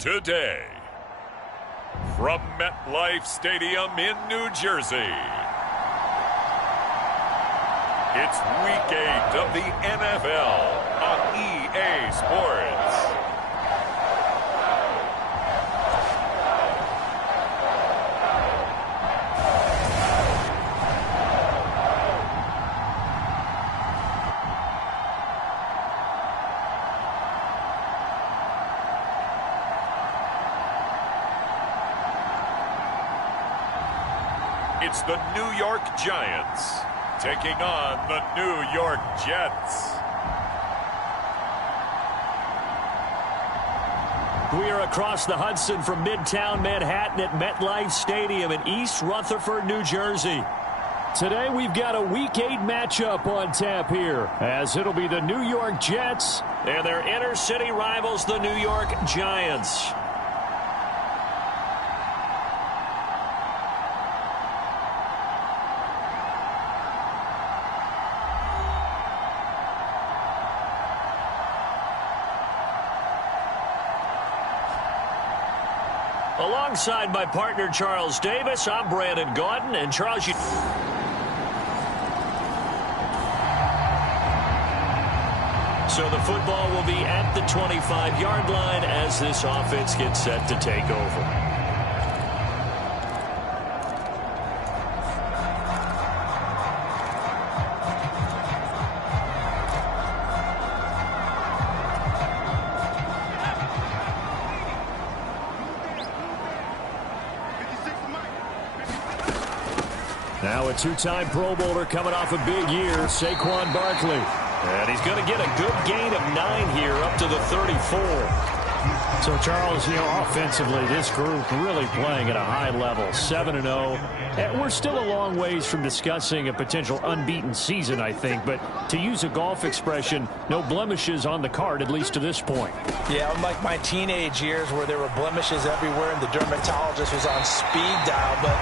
today. From MetLife Stadium in New Jersey, it's Week 8 of the NFL on EA Sports. It's the New York Giants taking on the New York Jets. We are across the Hudson from Midtown Manhattan at MetLife Stadium in East Rutherford, New Jersey. Today we've got a Week 8 matchup on tap here, as it'll be the New York Jets and their inner city rivals, the New York Giants. Alongside my partner, Charles Davis, I'm Brandon Gaudin. And Charles, So the football will be at the 25-yard line as this offense gets set to take over. Now a two-time Pro Bowler coming off a big year, Saquon Barkley. And he's going to get a good gain of 9 here up to the 34. So, Charles, offensively, this group really playing at a high level, 7-0. And we're still a long ways from discussing a potential unbeaten season, I think. But to use a golf expression, no blemishes on the card, at least to this point. Yeah, unlike my teenage years where there were blemishes everywhere and the dermatologist was on speed dial. But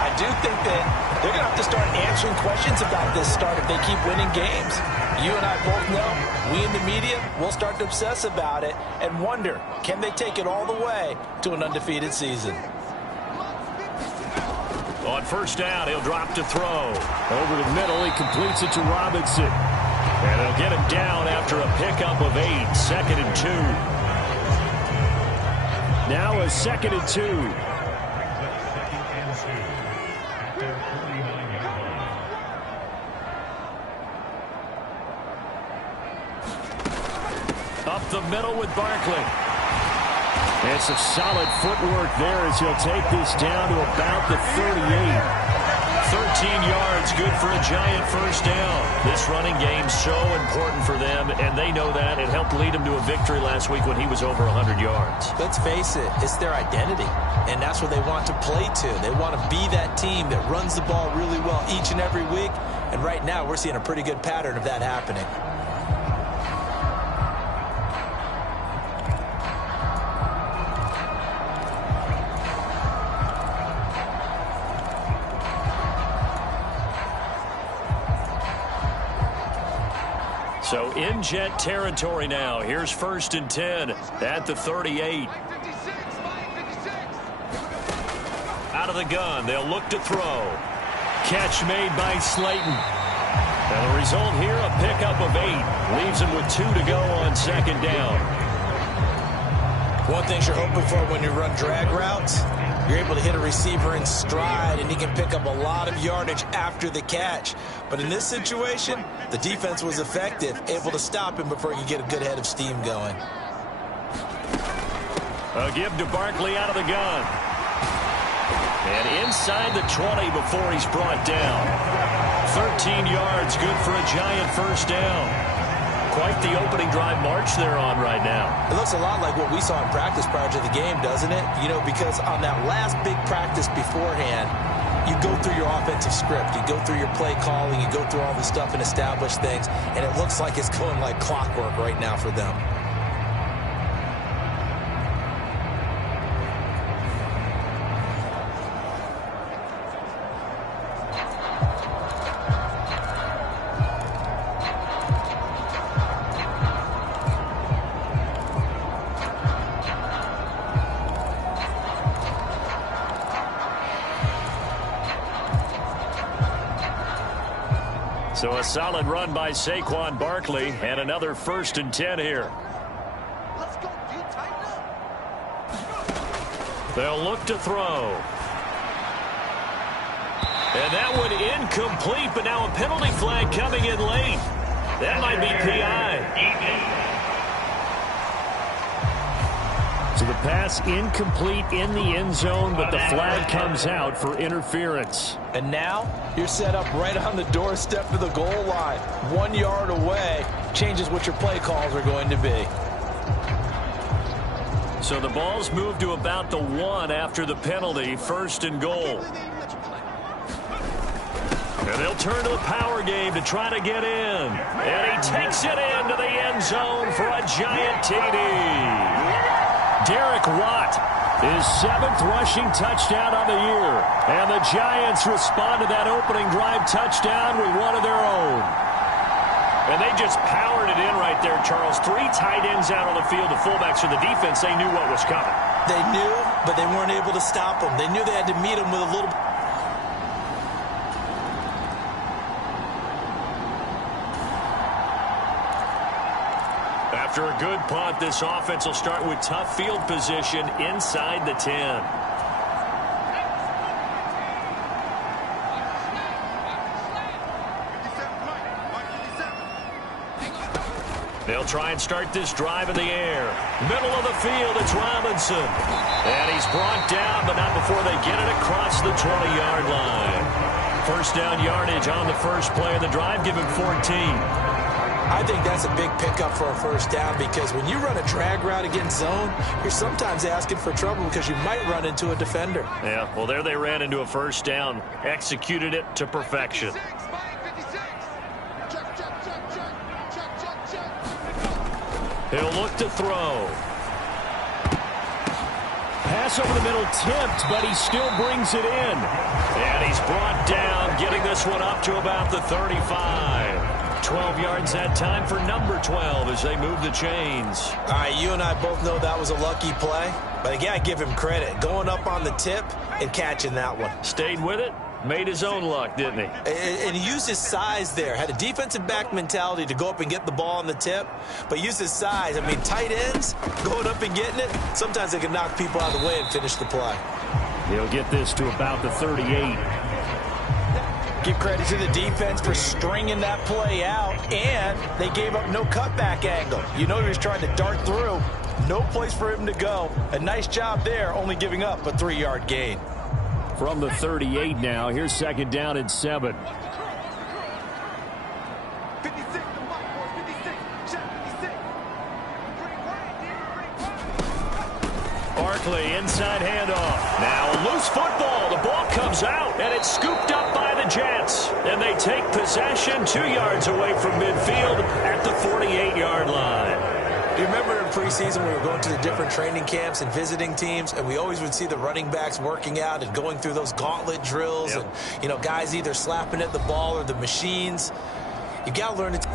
I do think that they're going to have to start answering questions about this start if they keep winning games. You and I both know, we in the media, will start to obsess about it and wonder, can they take it all the way to an undefeated season? On first down, he'll drop to throw. Over the middle, he completes it to Robinson. And they'll get him down after a pickup of 8, 2nd and 2. Now a 2nd and 2. Up the middle with Barkley. And some solid footwork there as he'll take this down to about the 38. 13 yards, good for a Giant first down. This running game's so important for them, and they know that. It helped lead them to a victory last week when he was over 100 yards. Let's face it, it's their identity, and that's what they want to play to. They want to be that team that runs the ball really well each and every week, and right now we're seeing a pretty good pattern of that happening. So in Jet territory now. Here's 1st and 10 at the 38. Out of the gun, they'll look to throw. Catch made by Slayton. And the result here, a pickup of 8. Leaves him with 2 to go on 2nd down. One thing you're hoping for when you run drag routes, you're able to hit a receiver in stride, and he can pick up a lot of yardage after the catch. But in this situation, the defense was effective, able to stop him before he could get a good head of steam going. A give to Barkley out of the gun. And inside the 20 before he's brought down. 13 yards, good for a Giant first down. Quite the opening drive march they're on right now. It looks a lot like what we saw in practice prior to the game, doesn't it? Because on that last big practice beforehand, you go through your offensive script, you go through your play calling, you go through all the stuff and establish things, and it looks like it's going like clockwork right now for them. So a solid run by Saquon Barkley and another 1st and 10 here. They'll look to throw. And that one incomplete, but now a penalty flag coming in late. That might be PI. So the pass incomplete in the end zone, but the flag comes out for interference. And now you're set up right on the doorstep of the goal line. 1 yard away changes what your play calls are going to be. So the ball's moved to about the 1 after the penalty, 1st and goal. And they'll turn to the power game to try to get in. And he takes it into the end zone for a giant TD. Derek Watt, his 7th rushing touchdown on the year. And the Giants respond to that opening drive touchdown with one of their own. And they just powered it in right there, Charles. 3 tight ends out on the field. The fullbacks for the defense, they knew what was coming. They knew, but they weren't able to stop them. They knew they had to meet them with a little... After a good punt, this offense will start with tough field position inside the 10. They'll try and start this drive in the air. Middle of the field, it's Robinson. And he's brought down, but not before they get it across the 20-yard line. First down yardage on the first play of the drive, give him 14. I think that's a big pickup for a first down because when you run a drag route against zone, you're sometimes asking for trouble because you might run into a defender. Yeah, well, there they ran into a first down, executed it to perfection. He'll look to throw. Pass over the middle tipped, but he still brings it in. And he's brought down, getting this one up to about the 35. 12 yards that time for number 12 as they move the chains. All right, you and I both know that was a lucky play. But again, I give him credit. Going up on the tip and catching that one. Stayed with it. Made his own luck, didn't he? And he used his size there. Had a defensive back mentality to go up and get the ball on the tip, but used his size. I mean, tight ends going up and getting it, sometimes they can knock people out of the way and finish the play. He'll get this to about the 38. Give credit to the defense for stringing that play out, and they gave up no cutback angle. You know he was trying to dart through. No place for him to go. A nice job there, only giving up a 3-yard gain. From the 38 now, here's 2nd down and 7. Barkley, inside handoff. Now a loose football. The ball comes out, and it's scooped up by the Jets. And they take possession 2 yards away from midfield at the 48-yard line. You remember in preseason we were going to the different training camps and visiting teams, and we always would see the running backs working out and going through those gauntlet drills. Yep. And, you know, guys either slapping at the ball or the machines. You got to learn it.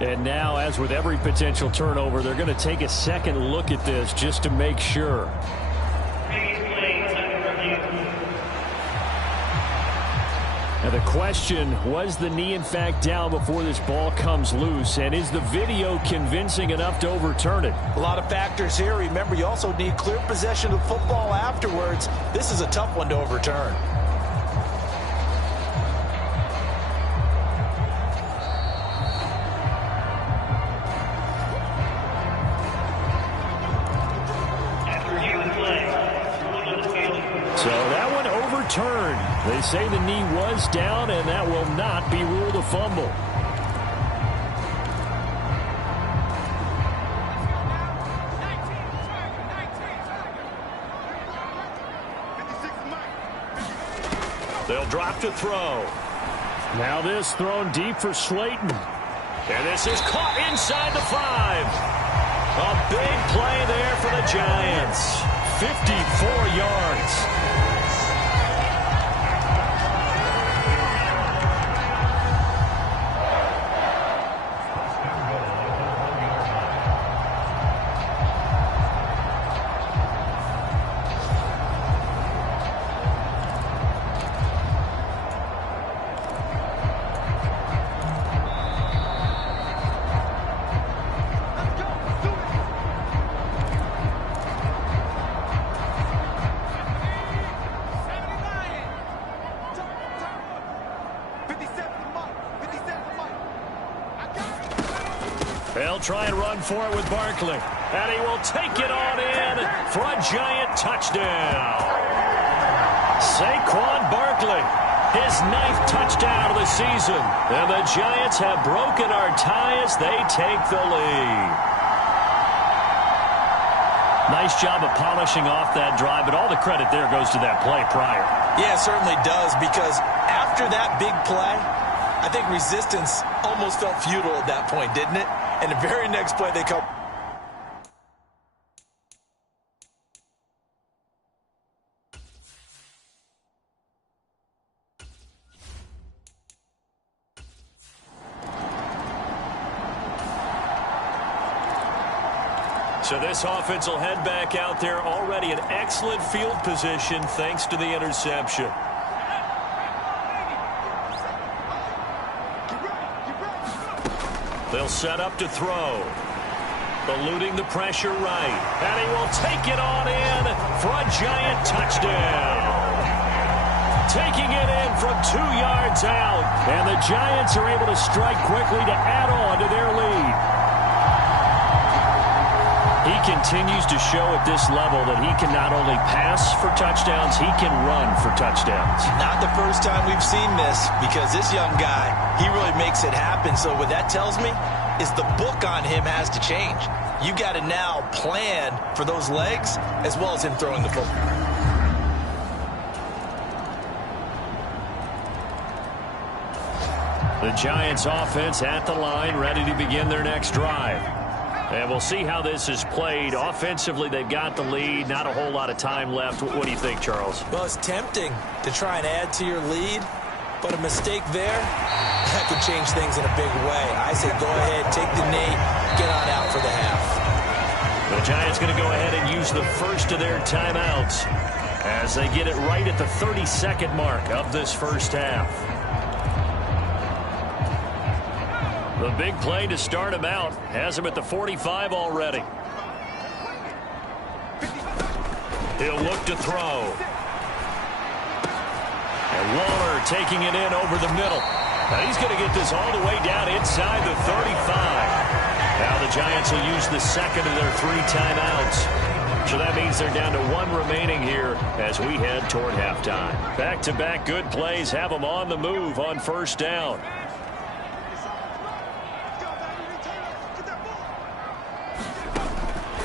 And now, as with every potential turnover, they're going to take a second look at this just to make sure. Now the question, was the knee in fact down before this ball comes loose? And is the video convincing enough to overturn it? A lot of factors here. Remember, you also need clear possession of football afterwards. This is a tough one to overturn. They say the knee was down, and that will not be ruled a fumble. They'll drop to throw. Now this thrown deep for Slayton. And this is caught inside the 5. A big play there for the Giants. 54 yards. They'll try and run for it with Barkley. And he will take it on in for a Giant touchdown. Saquon Barkley, his 9th touchdown of the season. And the Giants have broken our tie as they take the lead. Nice job of polishing off that drive, but all the credit there goes to that play prior. Yeah, it certainly does, because after that big play, I think resistance almost felt futile at that point, didn't it? And the very next play they come. So this offense will head back out there, already in excellent field position thanks to the interception. They'll set up to throw. Eluding the pressure right. And he will take it on in for a Giant touchdown. Taking it in from 2 yards out. And the Giants are able to strike quickly to add on to their lead. He continues to show at this level that he can not only pass for touchdowns, he can run for touchdowns. Not the first time we've seen this, because this young guy, he really makes it happen. So what that tells me is the book on him has to change. You got to now plan for those legs as well as him throwing the football. The Giants offense at the line, ready to begin their next drive. And we'll see how this is played. Offensively, they've got the lead. Not a whole lot of time left. What do you think, Charles? Well, it's tempting to try and add to your lead, but a mistake there, that could change things in a big way. I say go ahead, take the knee, get on out for the half. The Giants going to go ahead and use the first of their timeouts as they get it right at the 32nd mark of this first half. The big play to start him out has him at the 45 already. He'll look to throw. And Waller taking it in over the middle. Now he's going to get this all the way down inside the 35. Now the Giants will use the second of their 3 timeouts. So that means they're down to 1 remaining here as we head toward halftime. Back-to-back good plays have them on the move on first down.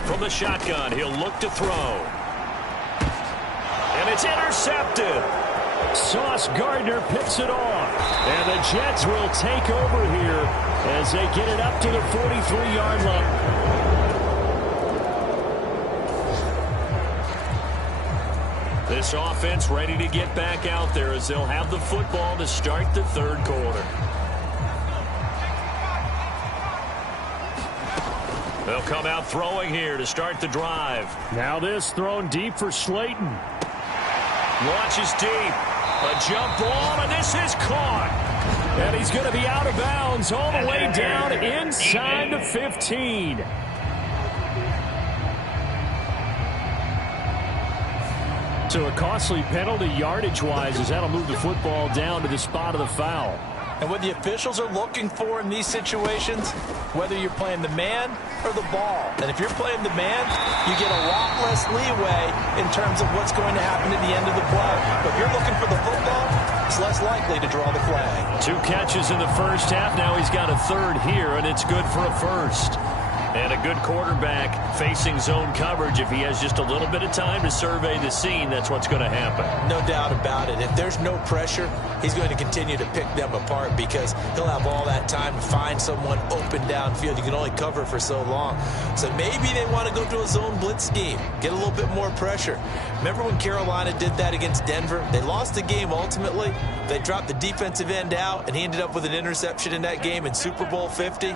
From the shotgun, he'll look to throw. And it's intercepted. Sauce Gardner picks it off. And the Jets will take over here as they get it up to the 43-yard line. This offense ready to get back out there as they'll have the football to start the third quarter. They'll come out throwing here to start the drive. Now this thrown deep for Slayton. Launches deep. A jump ball, and this is caught. And he's going to be out of bounds all the way down inside the 15. So a costly penalty yardage-wise as that'll move the football down to the spot of the foul. And what the officials are looking for in these situations, whether you're playing the man or the ball. And if you're playing the man, you get a lot less leeway in terms of what's going to happen at the end of the play. But if you're looking for the football, it's less likely to draw the flag. 2 catches in the first half. Now he's got a third here, and it's good for a first. And a good quarterback facing zone coverage. If he has just a little bit of time to survey the scene, that's what's going to happen. No doubt about it. If there's no pressure, he's going to continue to pick them apart because he'll have all that time to find someone open downfield. You can only cover for so long. So maybe they want to go to a zone blitz scheme, get a little bit more pressure. Remember when Carolina did that against Denver? They lost the game ultimately. They dropped the defensive end out, and he ended up with an interception in that game in Super Bowl 50.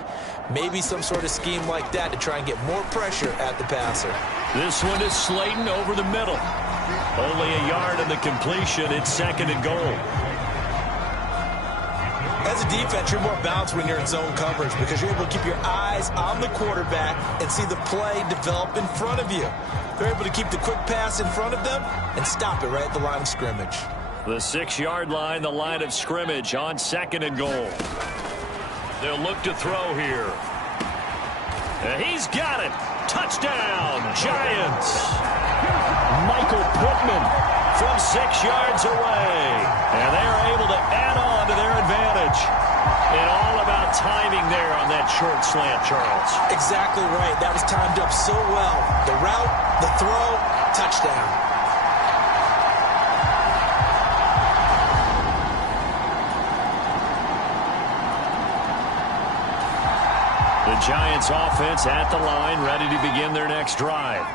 Maybe some sort of scheme like that to try and get more pressure at the passer. This one is Slayton over the middle. Only a yard in the completion. It's 2nd and goal. As a defense, you're more balanced when you're in zone coverage because you're able to keep your eyes on the quarterback and see the play develop in front of you. They're able to keep the quick pass in front of them and stop it right at the line of scrimmage. The 6-yard line, the line of scrimmage on 2nd and goal. They'll look to throw here. And he's got it. Touchdown, Giants. Michael Pittman from 6 yards away. And they are able to add on to their advantage. And all about timing there on that short slant, Charles. Exactly right. That was timed up so well. The route, the throw, touchdown. The Giants offense at the line, ready to begin their next drive.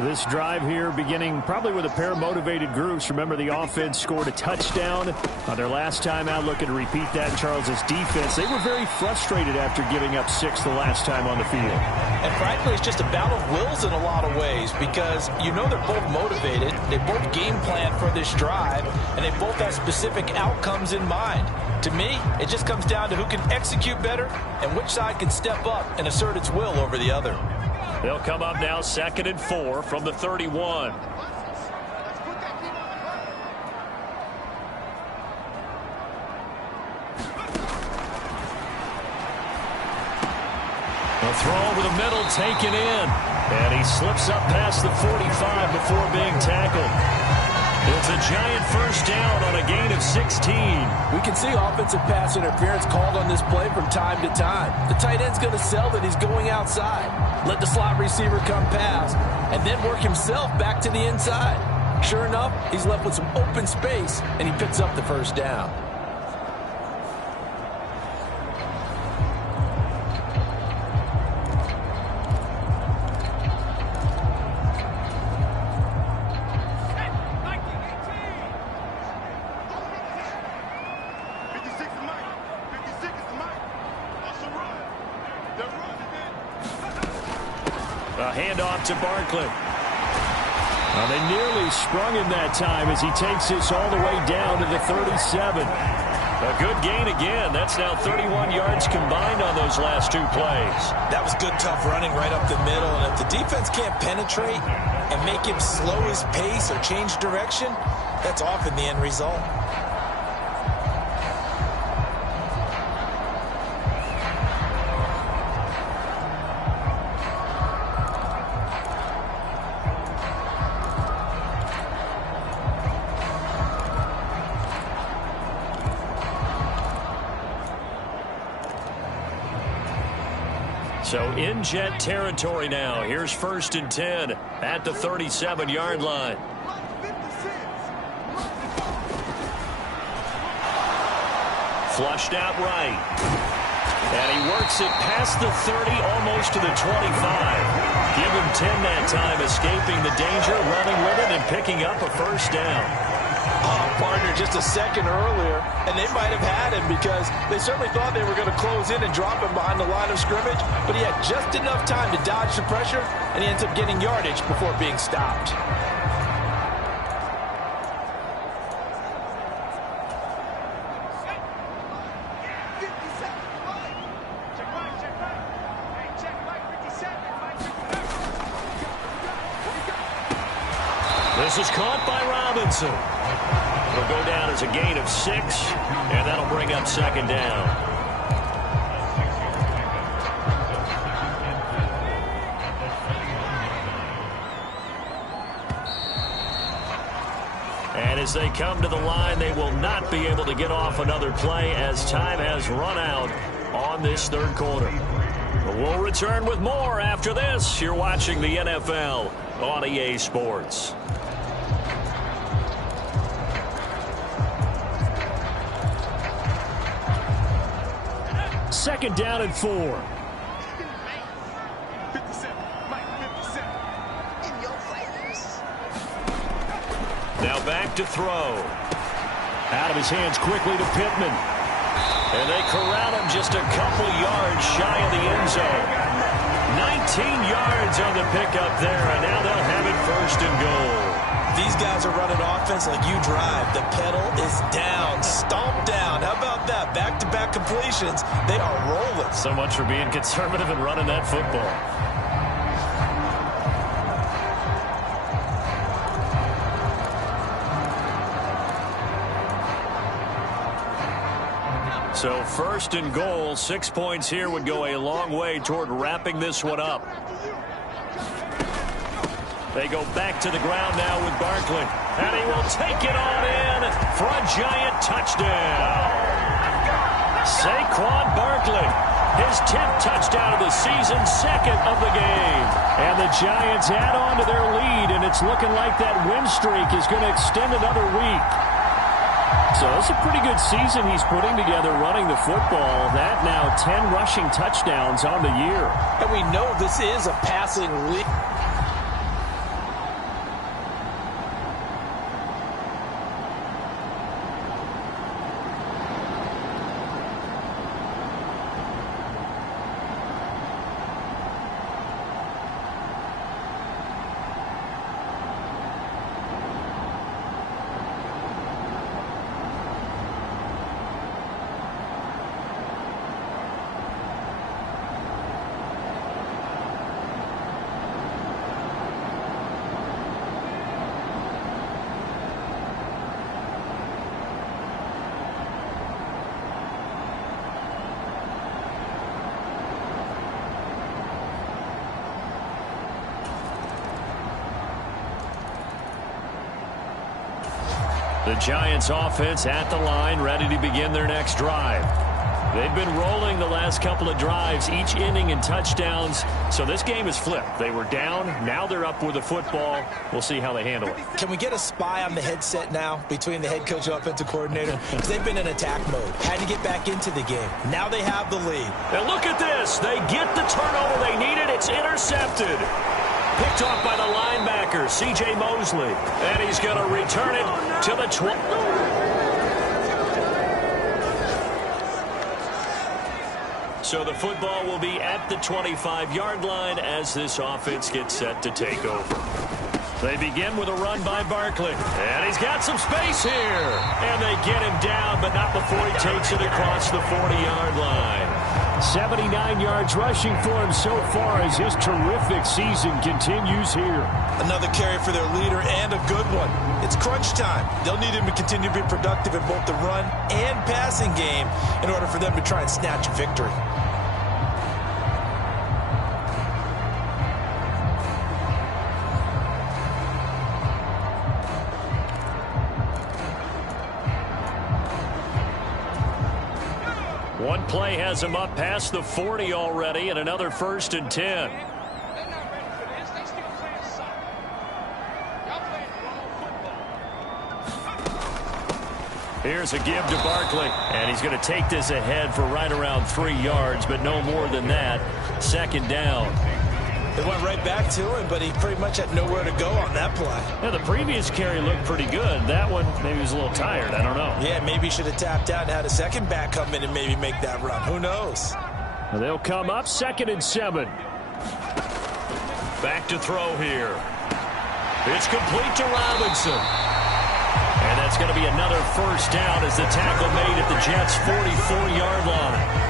This drive here beginning probably with a pair of motivated groups. Remember, the offense scored a touchdown on their last time out. Looking to repeat that in Charles's defense. They were very frustrated after giving up 6 the last time on the field. And frankly, it's just a battle of wills in a lot of ways because you know they're both motivated. They both game plan for this drive, and they both have specific outcomes in mind. To me, it just comes down to who can execute better and which side can step up and assert its will over the other. They'll come up now 2nd and 4 from the 31. The throw over the middle taken in. And he slips up past the 45 before being tackled. It's a Giant first down on a gain of 16. We can see offensive pass interference called on this play from time to time. The tight end's going to sell that he's going outside. Let the slot receiver come past and then work himself back to the inside. Sure enough, he's left with some open space, and he picks up the first down. Handoff to Barkley. Well, they nearly sprung him that time as he takes this all the way down to the 37. A good gain again. That's now 31 yards combined on those last 2 plays. That was good, tough running right up the middle. And if the defense can't penetrate and make him slow his pace or change direction, that's often the end result. So in Jet territory now. Here's 1st and 10 at the 37-yard line. Flushed out right. And he works it past the 30, almost to the 25. Give him 10 that time, escaping the danger, running with it, and picking up a first down. Oh, partner, just a second earlier, and they might have had him because they certainly thought they were going to close in and drop him behind the line of scrimmage, but he had just enough time to dodge the pressure, and he ends up getting yardage before being stopped. This is caught by Robinson. It'll go down as a gain of 6, and that'll bring up 2nd down. And as they come to the line, they will not be able to get off another play as time has run out on this 3rd quarter. We'll return with more after this. You're watching the NFL on EA Sports. Second down and 4. Now back to throw. Out of his hands quickly to Pittman. And they corral him just a couple yards shy of the end zone. 19 yards on the pickup there, and now they'll have it first and goal. These guys are running offense like you drive. The pedal is down, stomped down. How about that? Back-to-back completions. They are rolling. So much for being conservative and running that football. So first and goal, 6 points here would go a long way toward wrapping this one up. They go back to the ground now with Barkley. And he will take it on in for a Giant touchdown. Saquon Barkley, his 10th touchdown of the season, second of the game. And the Giants add on to their lead, and it's looking like that win streak is going to extend another week. So it's a pretty good season he's putting together running the football. That now 10 rushing touchdowns on the year. And we know this is a passing league. The Giants offense at the line, ready to begin their next drive. They've been rolling the last couple of drives, each inning in touchdowns. So this game is flipped. They were down, now they're up with the football. We'll see how they handle it. Can we get a spy on the headset now between the head coach and offensive coordinator? Because they've been in attack mode. Had to get back into the game. Now they have the lead. And look at this. They get the turnover they needed. It's intercepted. Picked off by the linebacker, C.J. Mosley. And he's going to return it to the 20. So the football will be at the 25-yard line as this offense gets set to take over. They begin with a run by Barkley. And he's got some space here. And they get him down, but not before he takes it across the 40-yard line. 79 yards rushing for him so far as his terrific season continues here. Another carry for their leader and a good one. It's crunch time. They'll need him to continue to be productive in both the run and passing game in order for them to try and snatch a victory. One play has him up past the 40 already, and another 1st and 10. Here's a give to Barkley, and he's going to take this ahead for right around 3 yards, but no more than that. 2nd down. They went right back to him, but he pretty much had nowhere to go on that play. Yeah, the previous carry looked pretty good. That one, maybe he was a little tired. I don't know. Yeah, maybe he should have tapped out and had a second back come in and maybe make that run. Who knows? Well, they'll come up 2nd and 7. Back to throw here. It's complete to Robinson. And that's going to be another 1st down as the tackle made at the Jets' 44-yard line.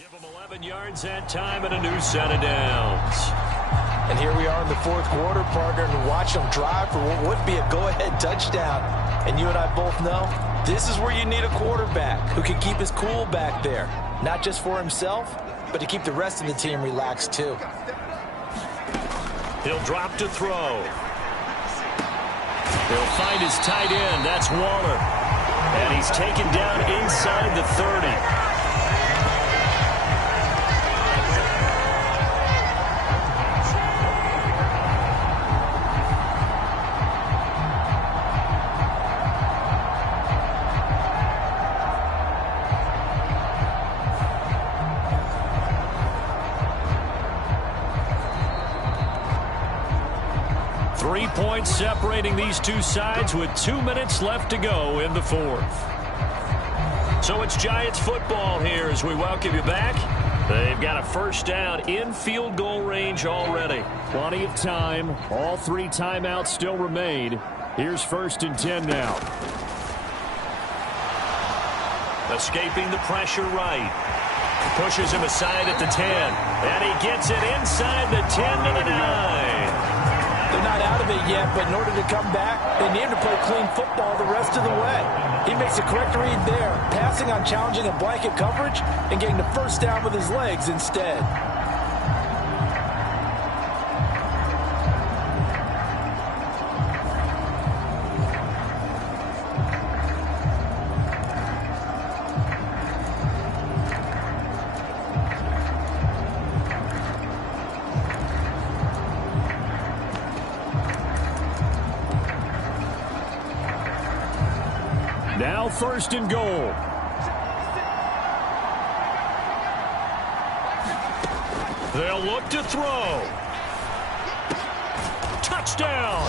Give them 11 yards that time and a new set of downs. And here we are in the fourth quarter, partner, and watch them drive for what would be a go-ahead touchdown. And you and I both know this is where you need a quarterback who can keep his cool back there. Not just for himself, but to keep the rest of the team relaxed too. He'll drop to throw. He'll find his tight end. That's Waller. And he's taken down inside the 30. 3 points separating these two sides with 2 minutes left to go in the fourth. So it's Giants football here as we welcome you back. They've got a first down in field goal range already. Plenty of time. All 3 timeouts still remain. Here's 1st and 10 now. Escaping the pressure right. Pushes him aside at the 10. And he gets it inside the 10 to the 9. They're not out of it yet, but in order to come back, they need to play clean football the rest of the way. He makes a correct read there, passing on challenging a blanket coverage and getting the first down with his legs instead. Now 1st and goal. They'll look to throw. Touchdown.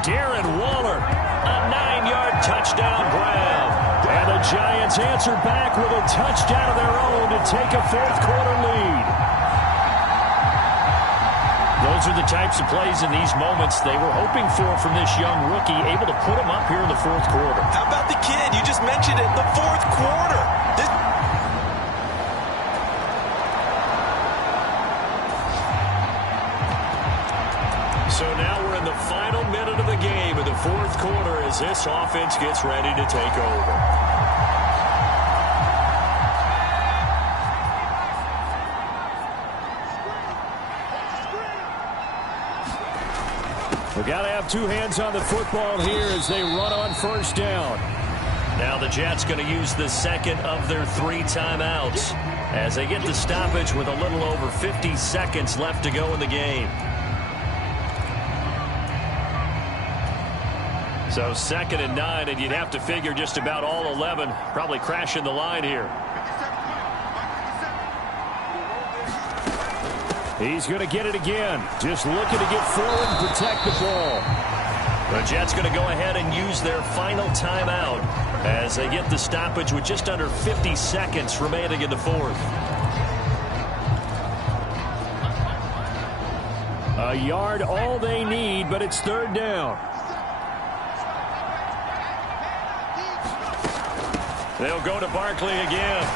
Darren Waller, a 9-yard touchdown grab. And the Giants answer back with a touchdown of their own to take a fourth quarter lead. Those are the types of plays in these moments they were hoping for from this young rookie, able to put him up here in the fourth quarter. How about the kid? You just mentioned it, the fourth quarter. So now we're in the final minute of the game in the fourth quarter as this offense gets ready to take over. We've got to have 2 hands on the football here as they run on first down. Now the Jets going to use the second of their 3 timeouts as they get the stoppage with a little over 50 seconds left to go in the game. So 2nd and 9, and you'd have to figure just about all 11 probably crashing the line here. He's going to get it again. Just looking to get forward and protect the ball. The Jets going to go ahead and use their final timeout as they get the stoppage with just under 50 seconds remaining in the fourth. A yard all they need, but it's 3rd down. They'll go to Barkley again.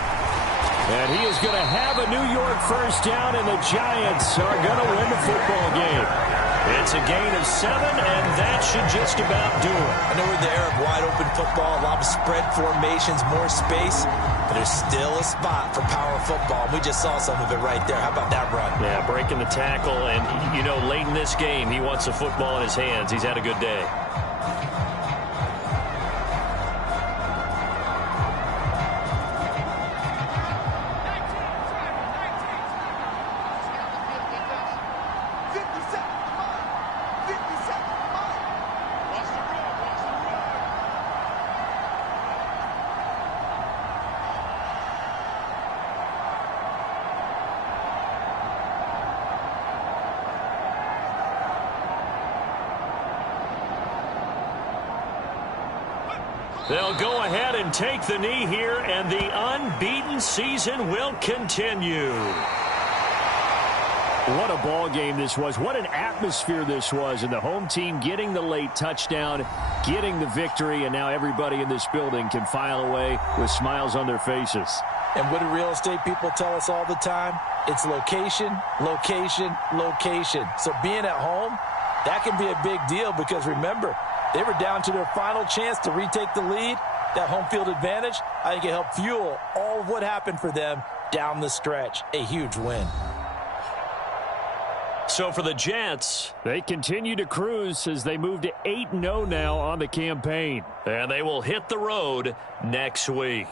And he is going to have a New York first down, and the Giants are going to win the football game. It's a gain of 7, and that should just about do it. I know we're in the era of wide-open football, a lot of spread formations, more space, but there's still a spot for power football. We just saw some of it right there. How about that run? Yeah, breaking the tackle, and, you know, late in this game, he wants the football in his hands. He's had a good day. They'll go ahead and take the knee here, and the unbeaten season will continue. What a ball game this was. What an atmosphere this was. And the home team getting the late touchdown, getting the victory, and now everybody in this building can file away with smiles on their faces. And what do real estate people tell us all the time? It's location, location, location. So being at home, that can be a big deal because remember, they were down to their final chance to retake the lead. That home field advantage, I think it helped fuel all of what happened for them down the stretch. A huge win. So for the Jets, they continue to cruise as they move to 8-0 now on the campaign. And they will hit the road next week.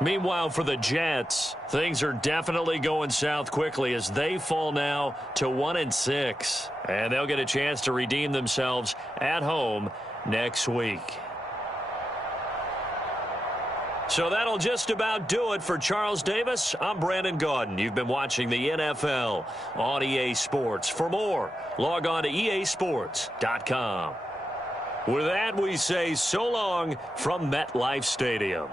Meanwhile, for the Jets, things are definitely going south quickly as they fall now to 1-6. And they'll get a chance to redeem themselves at home next week. So that'll just about do it for Charles Davis. I'm Brandon Gaudin. You've been watching the NFL on EA Sports. For more, log on to easports.com. With that, we say so long from MetLife Stadium.